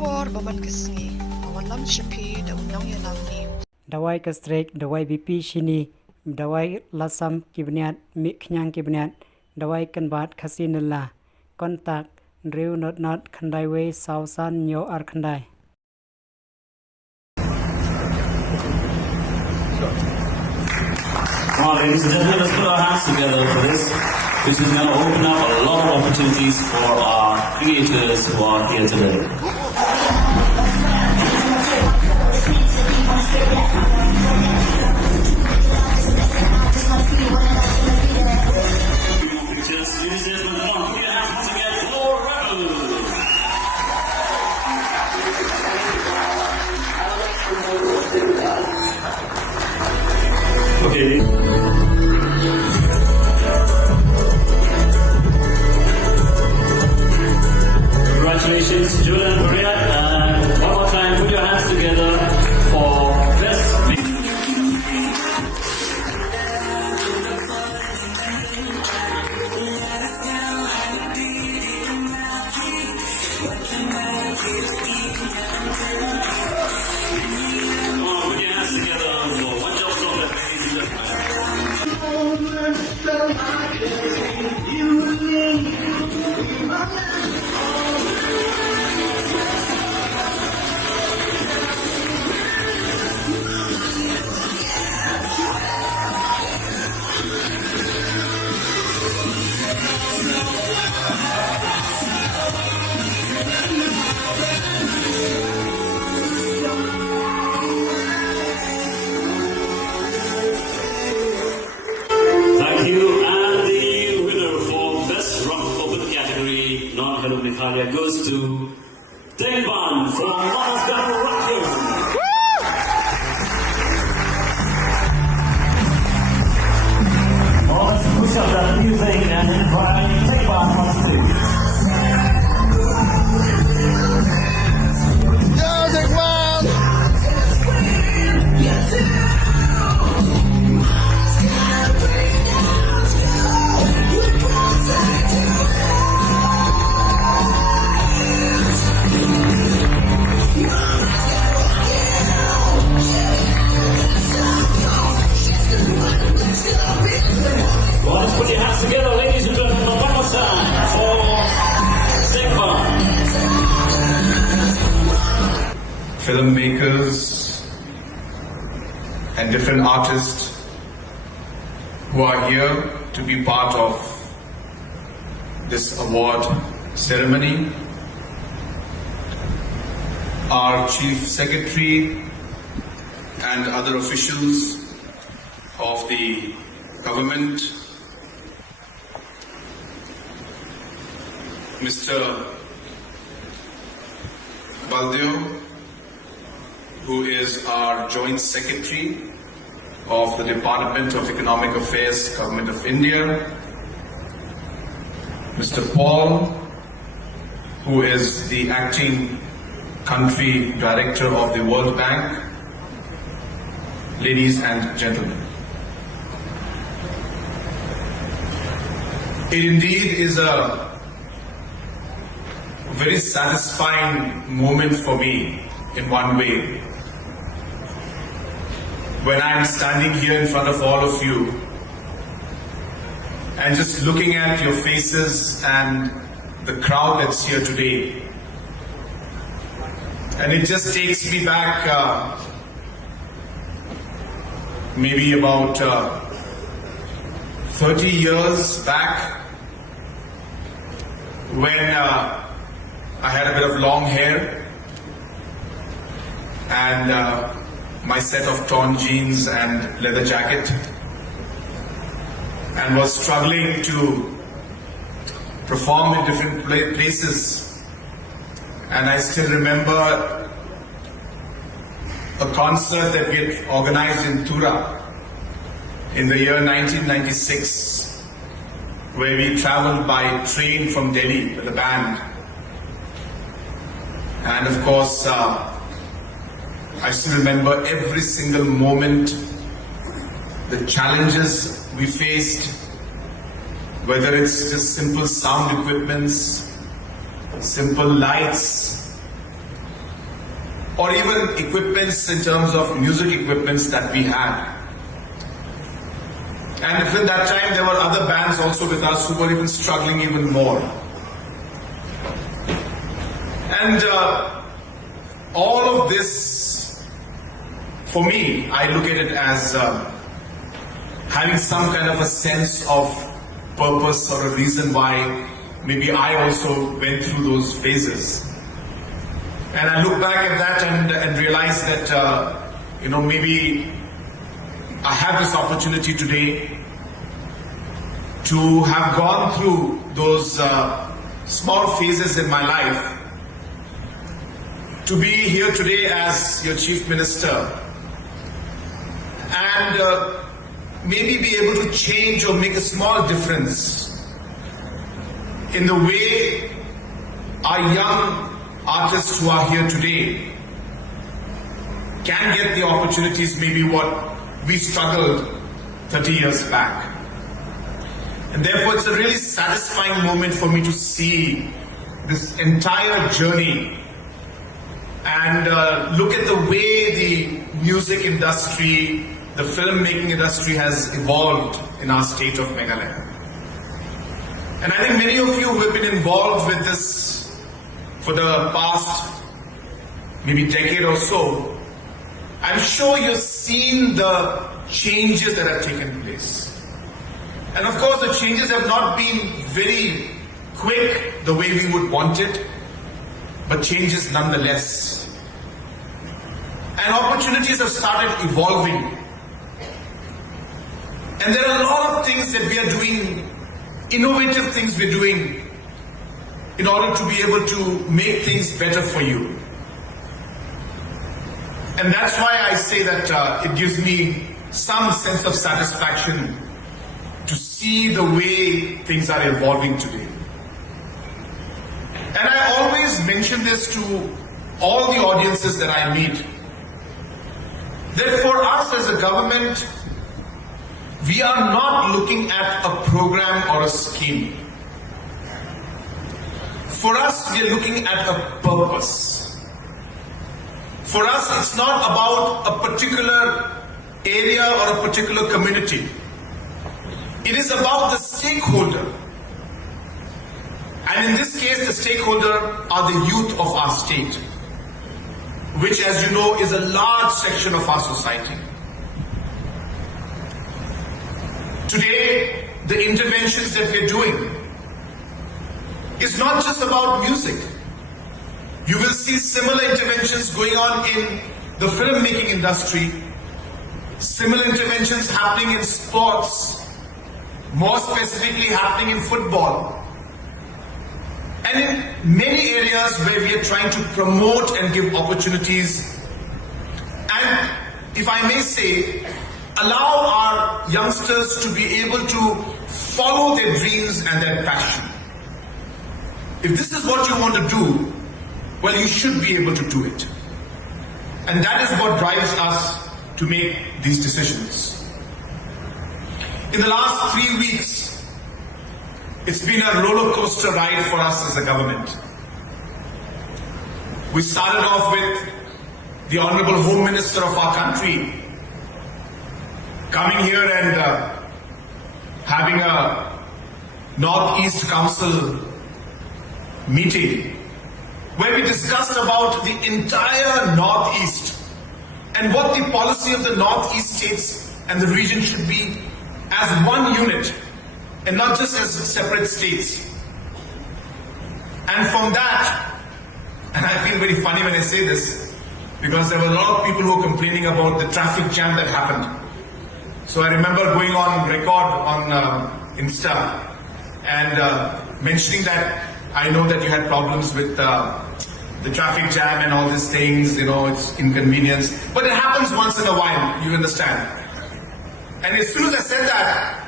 por baban kasngi awan lam shipi da unang yanam ni dawai ka strek dawai BP shini dawai lasam kibniat mi khyang kibniat dawai kan bat khasinalla kontak riu not khandai we sausan nyo ar khandai. Well, ladies and gentlemen, let's put our hands together for this. This is going to open up a lot of opportunities for our creators who are here today. Just use this with the long. Put your hands together for Rebel. Okay. Congratulations, Julian and Maria. And one more time, put your hands together for this. Meghalaya goes to Dengban from Meghalaya. Oh, let's push up that music and invite Dengban on stage. Yo, Dengban! Let's put your hands together, ladies and gentlemen, one more time for K.Sangma. Filmmakers and different artists who are here to be part of this award ceremony. Our Chief Secretary and other officials of the government, Mr. Baldeo, who is our Joint Secretary of the Department of Economic Affairs, Government of India, Mr. Paul, who is the Acting Country Director of the World Bank, ladies and gentlemen. It indeed is a very satisfying moment for me in one way. When I'm standing here in front of all of you and just looking at your faces and the crowd that's here today, and it just takes me back maybe about 30 years back, when I had a bit of long hair and my set of torn jeans and leather jacket, and was struggling to perform in different places. And I still remember a concert that we had organized in Tura in the year 1996, where we traveled by train from Delhi with the band. And of course, I still remember every single moment, the challenges we faced, whether it's just simple sound equipments, simple lights, or even equipments in terms of music equipments that we had. And within that time, there were other bands also with us who were even struggling even more. And all of this, for me, I look at it as having some kind of a sense of purpose or a reason why maybe I also went through those phases. And I look back at that and realize that, maybe I have this opportunity today to have gone through those small phases in my life, to be here today as your Chief Minister, and maybe be able to change or make a small difference in the way our young artists who are here today can get the opportunities maybe what we struggled 30 years back. And therefore it's a really satisfying moment for me to see this entire journey and look at the way the music industry, the filmmaking industry has evolved in our state of Meghalaya. And I think many of you who have been involved with this for the past maybe decade or so, I'm sure you've seen the changes that have taken place. And of course the changes have not been very quick the way we would want it, but changes nonetheless. And opportunities have started evolving. And there are a lot of things that we are doing, innovative things we're doing in order to be able to make things better for you. And that's why I say that it gives me some sense of satisfaction to see the way things are evolving today. And I always mention this to all the audiences that I meet, that for us as a government, we are not looking at a program or a scheme. For us, we are looking at a purpose. For us, it's not about a particular area or a particular community. It is about the stakeholder. And in this case, the stakeholder are the youth of our state, which, as you know, is a large section of our society. Today, the interventions that we're doing is not just about music. You will see similar interventions going on in the filmmaking industry, similar interventions happening in sports, more specifically happening in football, and in many areas where we are trying to promote and give opportunities, and if I may say, allow our youngsters to be able to follow their dreams and their passion. If this is what you want to do, well, you should be able to do it. And that is what drives us to make these decisions. In the last 3 weeks, it's been a roller coaster ride for us as a government. We started off with the Honorable Home Minister of our country coming here and having a Northeast Council meeting where we discussed about the entire Northeast and what the policy of the Northeast states and the region should be as one unit and not just as separate states. And from that, and I feel very funny when I say this, because there were a lot of people who were complaining about the traffic jam that happened. So I remember going on record on Insta and mentioning that I know that you had problems with the traffic jam and all these things, it's inconvenience. But it happens once in a while, you understand. And as soon as I said that,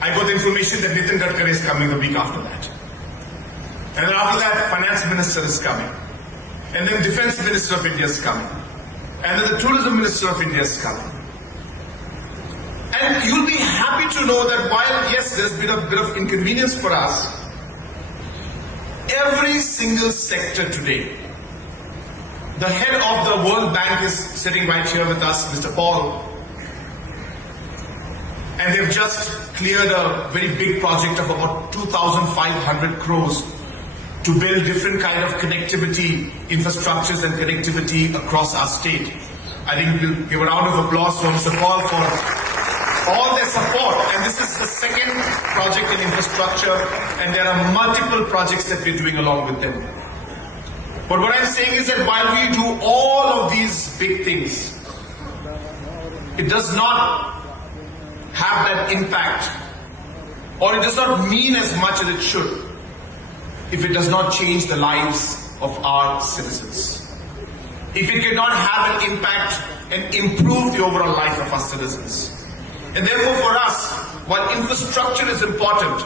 I got the information that Nitin Gadkari is coming the week after that. And then after that, Finance Minister is coming. And then Defense Minister of India is coming. And then the Tourism Minister of India is coming. And you'll be happy to know that while, yes, there's been a bit of inconvenience for us, every single sector today, The head of the World Bank is sitting right here with us, Mr. Paul. And they've just cleared a very big project of about 2,500 crores to build different kind of connectivity infrastructures and connectivity across our state. I think we'll give a round of applause for Mr. Paul for all their support. And this is the second project in infrastructure, and there are multiple projects that we're doing along with them. But what I'm saying is that while we do all of these big things, it does not have that impact, or it does not mean as much as it should if it does not change the lives of our citizens. If it cannot have an impact and improve the overall life of our citizens. And therefore for us, while infrastructure is important,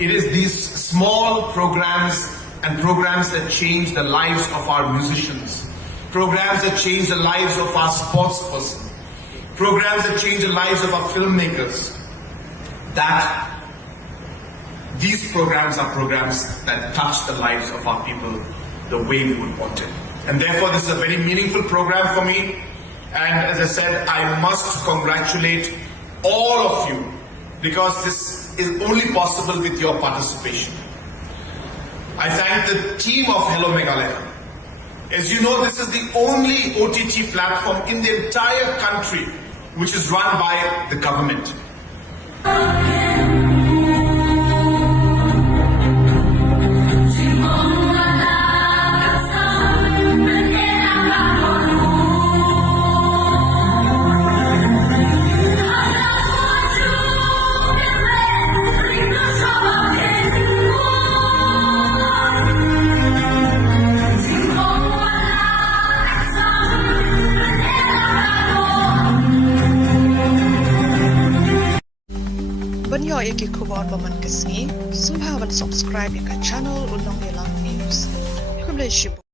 it is these small programs and programs that change the lives of our musicians, programs that change the lives of our sportspersons, programs that change the lives of our filmmakers, that these programs are programs that touch the lives of our people the way we would want it. And therefore this is a very meaningful program for me. And as I said, I must congratulate all of you, because this is only possible with your participation. I thank the team of Hello Meghalaya. As you know, this is the only OTT platform in the entire country which is run by the government. Ban yo iki khubor baman kasni subha ban subscribe ka channel unong yelang news. Kumle shibu